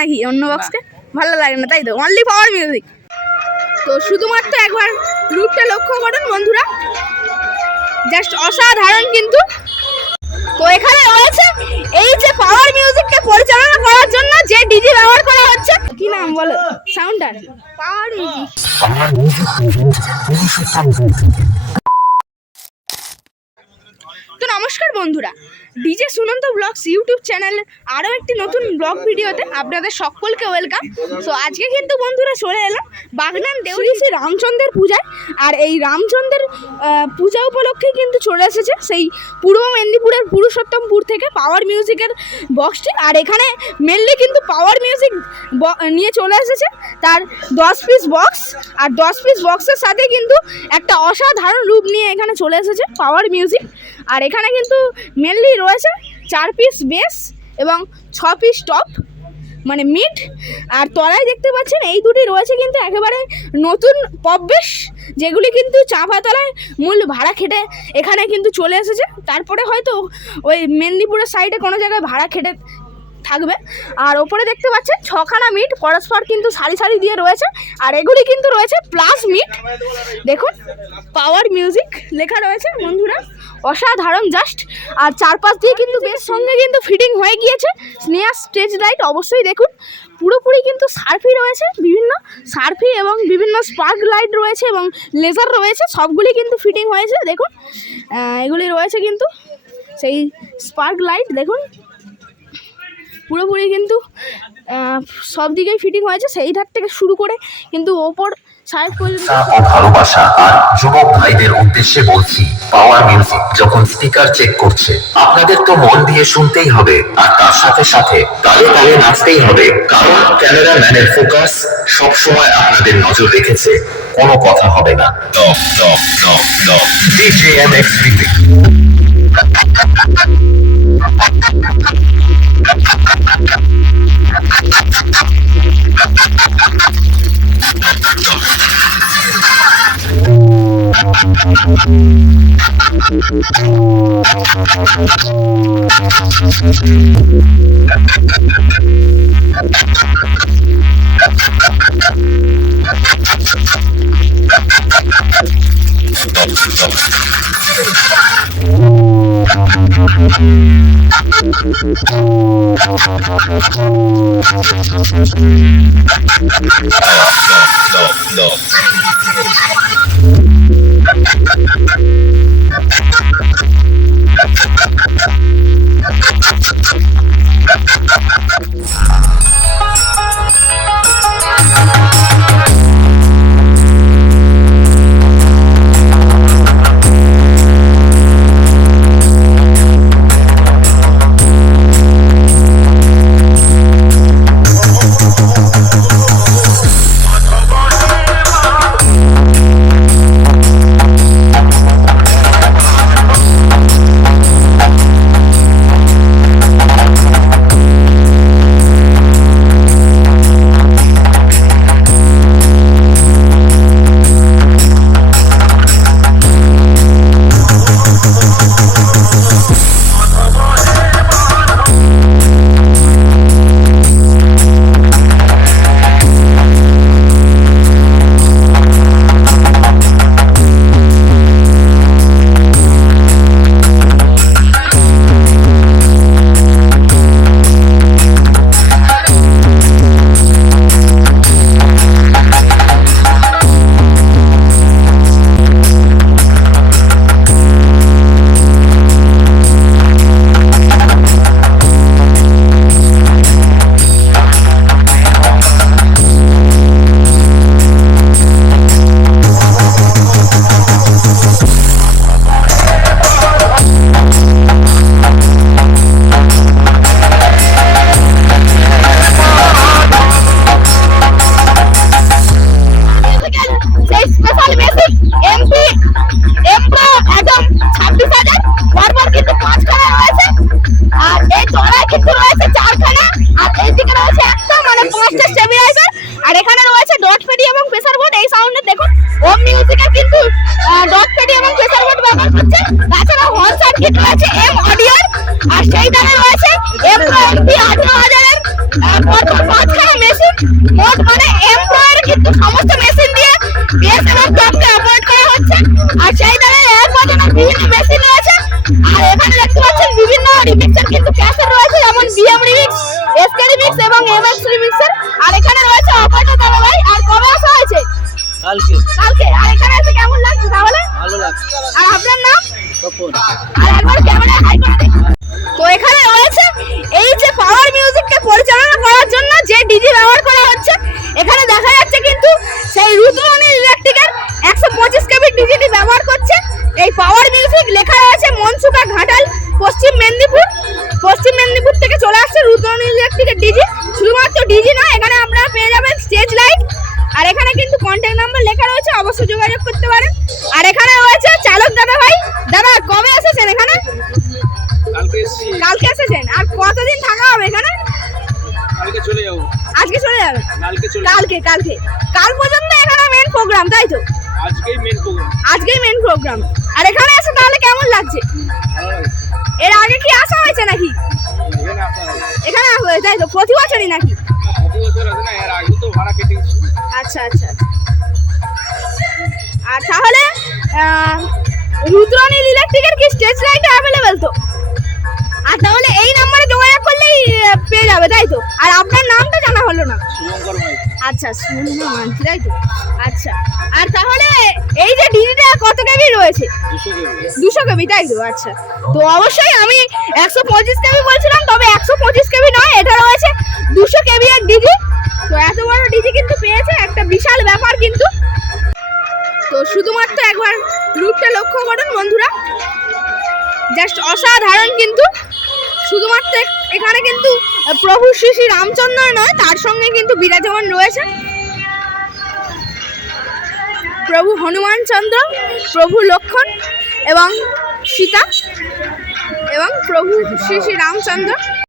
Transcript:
নাকি অন্য বক্সকে ভালো লাগে না তাই তো? অনলি পাওয়ার মিউজিক তো শুধুমাত্র একবার লুকটা লক্ষ্য করুন বন্ধুরা। জাস্ট অসাধারণ কিন্তু। তো এখানে রয়েছে এই যে পাওয়ার মিউজিককে পরিচালনা করার জন্য যে ডিজি ব্যবহার করা হচ্ছে। কি নাম বলো? সাউন্ডার পাওয়ার মিউজিক তো নমস্কার বন্ধুরা। ডিজে সুনন্ত ব্লগস ইউটিউব চ্যানেলের আরও একটি নতুন ব্লগ ভিডিওতে আপনাদের সকলকে ওয়েলকাম। সো আজকে কিন্তু বন্ধুরা চলে এলাম বাগনান দেউরি শ্রী রামচন্দ্রের পূজায়। আর এই রামচন্দ্রের পূজা উপলক্ষেই কিন্তু চলে এসেছে সেই পূর্ব মেদিনীপুরের পুরুষোত্তমপুর থেকে পাওয়ার মিউজিকের বক্সটি আর এখানে মেনলি কিন্তু পাওয়ার মিউজিক নিয়ে চলে এসেছে তার দশ পিস বক্স আর দশ পিস বক্সের সাথে কিন্তু একটা অসাধারণ রূপ নিয়ে এখানে চলে এসেছে পাওয়ার মিউজিক আর এখানে কিন্তু মেনলি রয়েছে। চার পিস বেস এবং ছ পিস টপ মানে মিট আর তলায় দেখতে পাচ্ছেন, এই দুটি রয়েছে কিন্তু একেবারে নতুন পপ বেশ, যেগুলি কিন্তু চাঁপাতলায় মূল ভাড়া খেটে এখানে কিন্তু চলে এসেছে। তারপরে হয়তো ওই মেদিনীপুরের সাইডে কোনো জায়গায় ভাড়া খেটে থাকবে। আর ওপরে দেখতে পাচ্ছেন ছখানা মিট পরস্পর কিন্তু সারি সারি দিয়ে রয়েছে, আর এগুলি কিন্তু রয়েছে প্লাস মিট দেখুন পাওয়ার মিউজিক লেখা রয়েছে, বন্ধুরা। অসাধারণ জাস্ট আর চারপাশ দিয়ে কিন্তু বেশ সঙ্গে কিন্তু ফিটিং হয়ে গিয়েছে। স্নেহা স্টেজ লাইট অবশ্যই দেখুন। পুরোপুরি কিন্তু সার্ফি রয়েছে, বিভিন্ন সার্ফি এবং বিভিন্ন স্পার্ক লাইট রয়েছে এবং লেজার রয়েছে, সবগুলি কিন্তু ফিটিং হয়েছে, দেখুন। এগুলি রয়েছে কিন্তু সেই স্পার্ক লাইট দেখুন। পুরোপুরি কিন্তু সব দিকেই ফিটিং হয়েছে, সেই ধার থেকে শুরু করে কিন্তু ওপর সাইড পর্যন্ত ও ভালোবাসা। আর যুবক ভাইদের উদ্দেশ্যে বলছি পাওয়ার মিউজিক যখন স্পিকার চেক করছে, আপনাদের তো মন দিয়ে শুনতেই হবে, আর তার সাথে সাথে তালে তালে নাচতেই হবে, কারণ ক্যামেরাম্যানের ফোকাস সব সময় আপনাদের নজর রেখেছে, কোনো কথা হবে না। No, no, no. দামে রয়েছে এম এমপি আঠারো হাজারের পরপর পাঁচ মোট মানে এমপ্লয়ার কিন্তু সমস্ত মেশিন দিয়ে এবং টপকে অপারেট করা হচ্ছে। আর সেই দ্বারা এর মধ্যে বিভিন্ন মেশিন রয়েছে। আর এখানে দেখতে পাচ্ছেন বিভিন্ন রিমিক্সের কিন্তু ক্যাসেট রয়েছে যেমন বিএম রিমিক্স এসকে রিমিক্স এবং এমএক্স রিমিক্সের আর এখানে রয়েছে অপারেটর দাদা ভাই আর কবে আসা হয়েছে। কালকে। কালকে। আর এখানে এসে কেমন লাগছে তাহলে? ভালো লাগছে। আর আপনার নাম? তখন আর একবার ক্যামেরায় হাই করে ডিজিটি ব্যবহার করছে এই পাওয়ার মিউজিক লেখা রয়েছে মনসুকা ঘাটাল পশ্চিম মেদিনীপুর। পশ্চিম মেদিনীপুর থেকে চলে আসছে রুদ্রমণি ইলেকট্রিকের ডিজি। শুধুমাত্র ডিজি নয় এখানে আপনারা পেয়ে যাবেন স্টেজ লাইট আর এখানে কিন্তু কন্ট্যাক্ট নাম্বার লেখা রয়েছে অবশ্যই যোগাযোগ করতে পারেন। আর এখানে রয়েছে চালক দাদা ভাই। দাদা কবে এসেছেন এখানে? কালকে এসেছেন? আর কতদিন থাকা হবে এখানে? কালকে চলে যাব। আজকে চলে যাবে। কালকে কালকে। কাল পর্যন্ত এখানে মেন প্রোগ্রাম তাই তো? আজকেই মেন প্রোগ্রাম আজকেই মেন প্রোগ্রাম আর এখানে এসে তাহলে কেমন লাগছে? এর আগে কি আসা হয়েছে নাকি? এখানে আসা তাই তো? প্রতি বছরই নাকি? আচ্ছা আচ্ছা। আর তাহলে রুদ্রনীল ইলেকট্রিকের কি স্টেজ লাইট অ্যাভেলেবেল তো? আর তাহলে এই নাম্বারে যোগাযোগ করলেই পেয়ে যাবে তাই তো? আর আপনার নামটা জানা হলো না। আচ্ছা শুনুন মানছি তাই তো? আচ্ছা আর তাহলে এই যে ডিজিটা কত কেবি রয়েছে? দুশো কেবি তাই তো? আচ্ছা তো অবশ্যই আমি একশো পঁচিশ কেবি বলছিলাম তবে একশো পঁচিশ কেবি নয় এটা রয়েছে দুশো কেবি এর ডিজি। এখানে কিন্তু প্রভু শ্রী শ্রী রামচন্দ্র নয়, তার সঙ্গে কিন্তু বিরাজমান রয়েছে। প্রভু হনুমান চন্দ্র, প্রভু লক্ষণ এবং সীতা এবং প্রভু শ্রী শ্রী রামচন্দ্র।